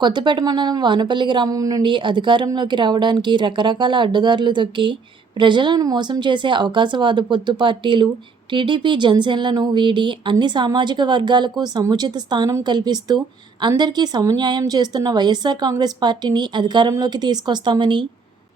కొత్తపేట మండలం వానపల్లి గ్రామం నుండి అధికారంలోకి రావడానికి రకరకాల అడ్డదారులు తొక్కి ప్రజలను మోసం చేసే అవకాశవాద పొత్తు పార్టీలు టీడీపీ జనసేనలను వీడి అన్ని సామాజిక వర్గాలకు సముచిత స్థానం కల్పిస్తూ అందరికీ సమన్యాయం చేస్తున్న వైఎస్ఆర్ కాంగ్రెస్ పార్టీని అధికారంలోకి తీసుకొస్తామని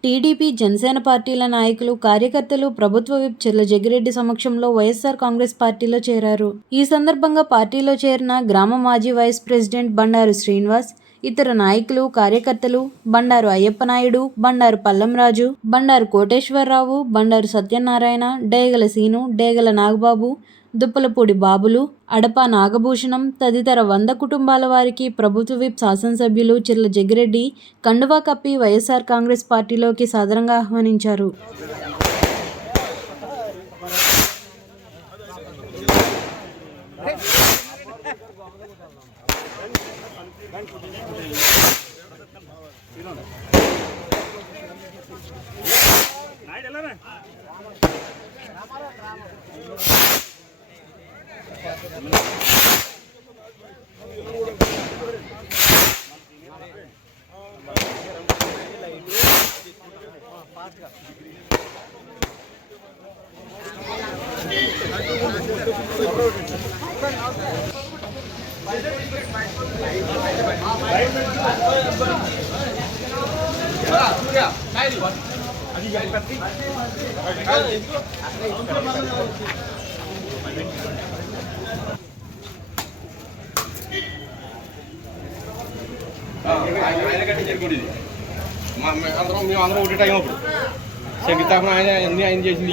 టీడీపీ జనసేన పార్టీల నాయకులు కార్యకర్తలు ప్రభుత్వ విప్ చిల్లజగిరెడ్డి సమక్షంలో వైఎస్ఆర్ కాంగ్రెస్ పార్టీలో చేరారు. ఈ సందర్భంగా పార్టీలో చేరిన గ్రామ మాజీ వైస్ ప్రెసిడెంట్ బండారు శ్రీనివాస్ ఇతర నాయకులు కార్యకర్తలు బండారు అయ్యప్పనాయుడు బండారు పల్లంరాజు బండారు కోటేశ్వరరావు బండారు సత్యనారాయణ డేగల సీను డేగల నాగబాబు దుప్పలపూడి బాబులు అడప నాగభూషణం తదితర వంద కుటుంబాల వారికి ప్రభుత్వ విప్ శాసనసభ్యులు చిర్ల జగ్గిరెడ్డి కండువా కప్పి వైఎస్ఆర్ కాంగ్రెస్ పార్టీలోకి సాదరంగా ఆహ్వానించారు. ఆయన కట్టించారు గుడి ఇది మా మేము అందరం మేము అందరం ఒకటి టైం అప్పుడు శంకుస్థాపన ఆయన అన్ని ఆయన చేసింది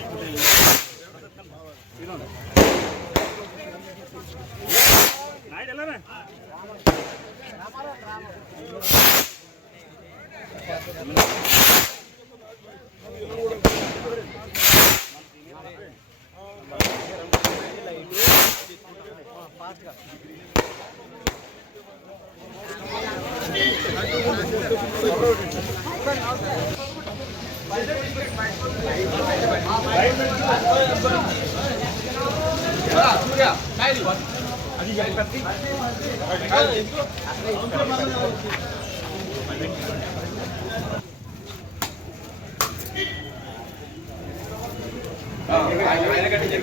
ఆ, ఆయన ఆయన కట్టించారు గుడి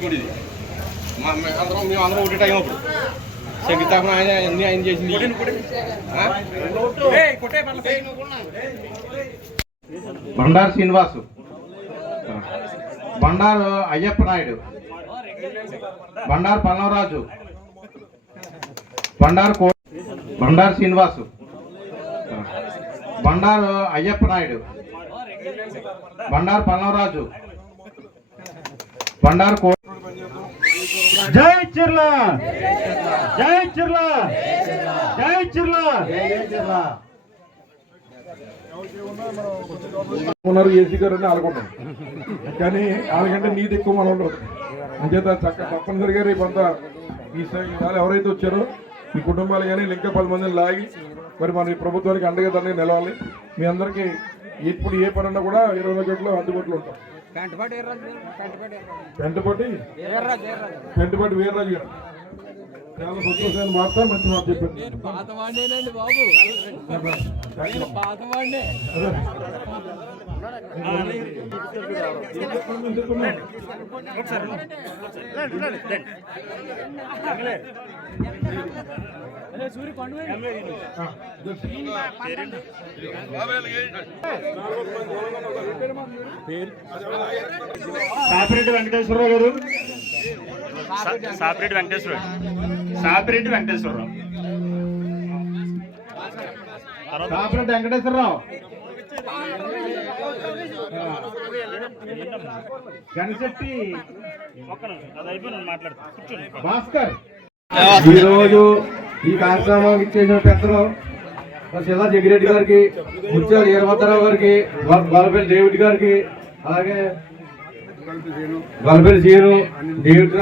ఇది మా మేము అందరం మేము అందరం ఒకటి టైం అప్పుడు శంకుస్థాపన ఆయన అన్ని ఆయన చేసింది బండారు శ్రీనివాసు. బండారు అయ్యప్ప నాయుడు. బండారు పల్లవరాజు. బండారు కో బండారు శ్రీనివాసు. బండారు అయ్యప్ప నాయుడు. బండారు పల్లవరాజు. బండారు కో జై చిర్ల! జై చిర్ల! జై చిర్ల! ఉన్నారు ఏసీ గారు అని అనుకుంటాం కానీ వాళ్ళకంటే నీది ఎక్కువ మనం ఉండదు. అంచేత చక్క తప్పనిసరిగా రేపు అంతా ఈ ఎవరైతే వచ్చారో ఈ కుటుంబాలు కానీ ఇంకా పది మందిని లాగి మరి మన ప్రభుత్వానికి అండగా దాన్ని నిలవాలి. మీ అందరికీ ఎప్పుడు ఏ పని ఉన్నా కూడా ఇరవై నాలుగు గంటలు అందుబాటులో ఉంటాం. పెంటపాటి పెంటపాటి వీర్రాజు. గారు. చాలా మంచి మాట సాపిరెడ్డి వెంకటేశ్వరరావు గారు. సాపిరెడ్డి వెంకటేశ్వర సాపిరెడ్డి వెంకటేశ్వరరావు. కాపిరెడ్డి వెంకటేశ్వరరావు. గణశెట్టి. భాస్కర్. ఈరోజు ఈ కార్యక్రమం ఇచ్చేసిన పెద్దలు శిలా జగిరెడ్డి గారికి ముత్యాల వీరభద్రరావు గారికి గొ- గొల్లపల్లి డేవిడ్ గారికి అలాగే గొల్లపల్లి సీను డేవిడ్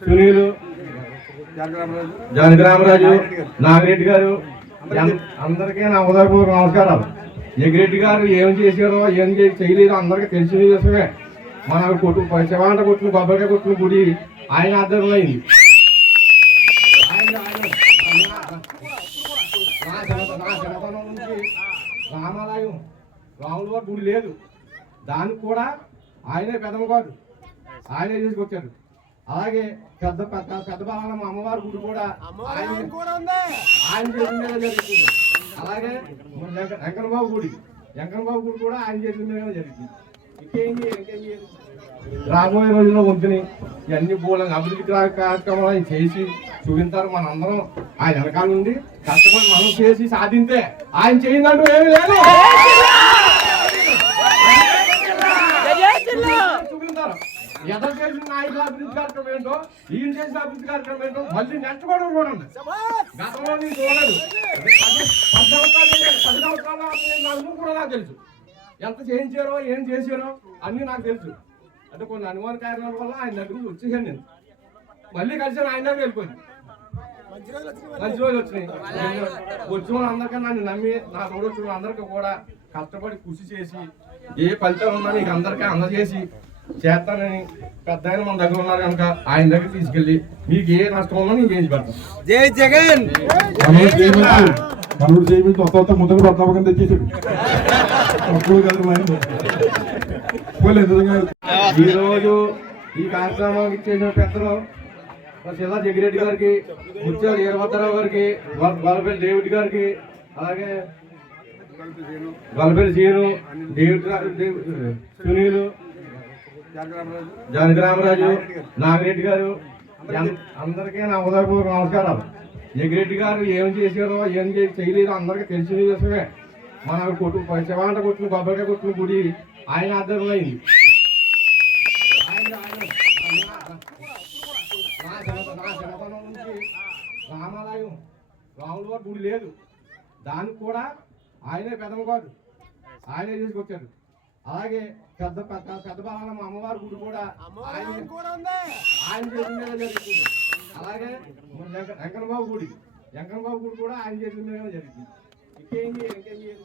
సునీలు జానకరామరాజు నాగిరెడ్డి గారు అందరికీ నా ఉదయపూర్వక నమస్కారాలు. జగిరెడ్డి గారు ఏం చేశారో ఏం చేయలేదో అందరికీ తెలిసిన విషయమే. మన కొట్టు శివాంట కొట్టిన కొబ్బరికాయ కొట్టిన గుడి ఆయన ఆధ్వర్యంలో అయింది. రామాలయం రాముల వారి గుడి లేదు. దానికి కూడా ఆయనే పెద్దమ్మ కాదు ఆయనే తీసుకొచ్చారు అలాగే పెద్ద పెద్ద పెద్ద బాలమ్మ అమ్మవారి గుడి కూడా ఆయన ఆయన అలాగే మన గుడి. వెంకటబాబు గుడి కూడా ఆయన చేసిన మీద జరిగింది. ఇంకేం ఇంకేం రాబోయే రోజుల్లో వంతుని ఇవన్నీ పూలని అభివృద్ధి కార్యక్రమాలు ఆయన చేసి చూపించారు మనందరం. ఆయన వెనకాల నుండి కష్టపడి మనం చేసి సాధింతే ఆయన చేయిందంటూ ఏమీ లేదు చూపించారు ఎదరు చేసిన నాయకుల అభివృద్ధి కార్యక్రమం ఏంటో ఈయన చేసిన అభివృద్ధి కార్యక్రమం ఏంటో మళ్ళీ నెక్స్ట్ కూడా చూడండి. గతంలో నేను చూడలేదు. పది సంవత్సరాలు నేను కూడా నాకు తెలుసు ఎంత చేయించారో ఏం చేశారో అన్నీ నాకు తెలుసు. అంటే కొన్ని అనుమాన కారణాల వల్ల ఆయన దగ్గరికి వచ్చేసాను నేను. మళ్ళీ కలిసాను ఆయన దగ్గర వెళ్ళిపోయింది మంచి రోజులు వచ్చినాయి. వచ్చిన వాళ్ళందరికీ నన్ను నమ్మి నా తోడు వచ్చిన అందరికీ కూడా కష్టపడి కృషి చేసి ఏ ఫలితాలు ఉన్నా నీకు అందరికీ అందజేసి చేస్తానని పెద్ద ఆయన మన దగ్గర ఉన్నారు కనుక ఆయన దగ్గర తీసుకెళ్ళి మీకు ఏ నష్టం ఉన్నా నేను చేసి పెడతాను. మనోడు చేయమంటే మనోడు కొత్త కొత్త ముద్దలు తెచ్చేసాడు కదా నిజంగా. ఈ రోజు ఈ కార్యక్రమానికి ఇచ్చేసిన పెద్దలు శిలా జగిరెడ్డి గారికి ముత్యాల వీరభద్రరావు గారికి గొల్లపల్లి డేవిడ్ గారికి అలాగే గొల్లపల్లి సీను రా- డేవిడ్ సునీలు జానకరామరాజు నాగిరెడ్డి గారు అందరికీ నా ఉదయపూర్వక నమస్కారాలు. జగిరెడ్డి గారు ఏం చేశారో ఏం చేయలేదో అందరికీ తెలిసిన విషయమే. మన కొట్టు శివాంట కొట్టిన కొబ్బరికాయ కొట్టిన గుడి ఆయన ఆధ్వర్యంలో అయింది. ఆయన నా రామాలయం రాముల వారి గుడి లేదు. దానికి కూడా ఆయనే పెద్దమ్మ కాదు. ఆయనే తీసుకొచ్చారు అలాగే పెద్ద పెద్ద పెద్ద బాలమ్మ అమ్మవారి గుడి కూడా ఆయన చేసిన మీద జరుగుతుంది అలాగే మన వెంక- వెంకన్నబాబు గుడి వెంకన్నబాబు గుడి కూడా ఆయన చేసిన మీద జరుగుతుంది ఇంకేం చేయాలి ఇంకేం చేయాలి?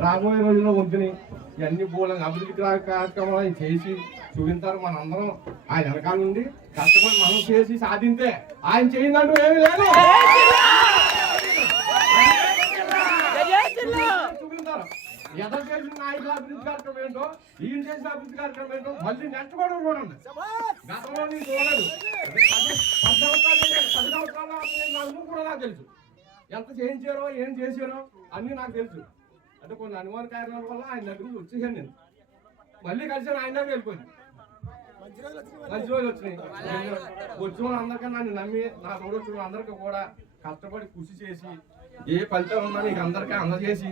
రాబోయే రోజుల్లో వంతుని ఇవన్నీ బోలని అభివృద్ధి కార్యక్రమాలు ఆయన చేసి చూపించారు మనందరం. ఆయన వెనకాల నుండి కష్టపడి మనం చేసి సాధింతే ఆయన చేయిందంటూ ఏమీ లేదు చూపించారు ఎదరు చేసిన నాయకుల అభివృద్ధి కార్యక్రమం ఏంటో ఈయన చేసిన అభివృద్ధి కార్యక్రమం ఏంటో మళ్ళీ నెక్స్ట్ కూడా చూడండి గతంలో నేను చూడలేదు. పది సంవత్సరాలు పది కూడా నాకు తెలుసు. ఎంత చేయించారో ఏం చేశారో అన్నీ నాకు తెలుసు. అంటే కొన్ని అనుమాన కారణాల వల్ల ఆయన దగ్గరికి వచ్చేసాను నేను. మళ్ళీ కలిసాను ఆయన దగ్గర వెళ్ళిపోయింది మంచి రోజులు వచ్చినాయి. వచ్చిన వాళ్ళందరికీ నన్ను నమ్మి నా తోడు వచ్చిన వాళ్ళందరికీ కూడా కష్టపడి కృషి చేసి ఏ ఫలితాలు ఉన్నా నీకు అందరికీ అందజేసి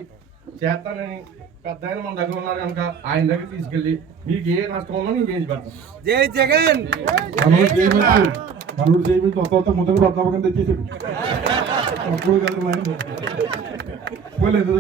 చేస్తానని పెద్ద ఆయన మన దగ్గర ఉన్నారు కనుక ఆయన దగ్గర తీసుకెళ్ళి మీకు ఏ నష్టం ఉన్నా నేను చేసి పెడతాను. మనోడు చేయమంటే మనోడు చేయమంటే కొత్త తెచ్చేసాడు. అప్పుడు కదా మైండ్ పోలేదు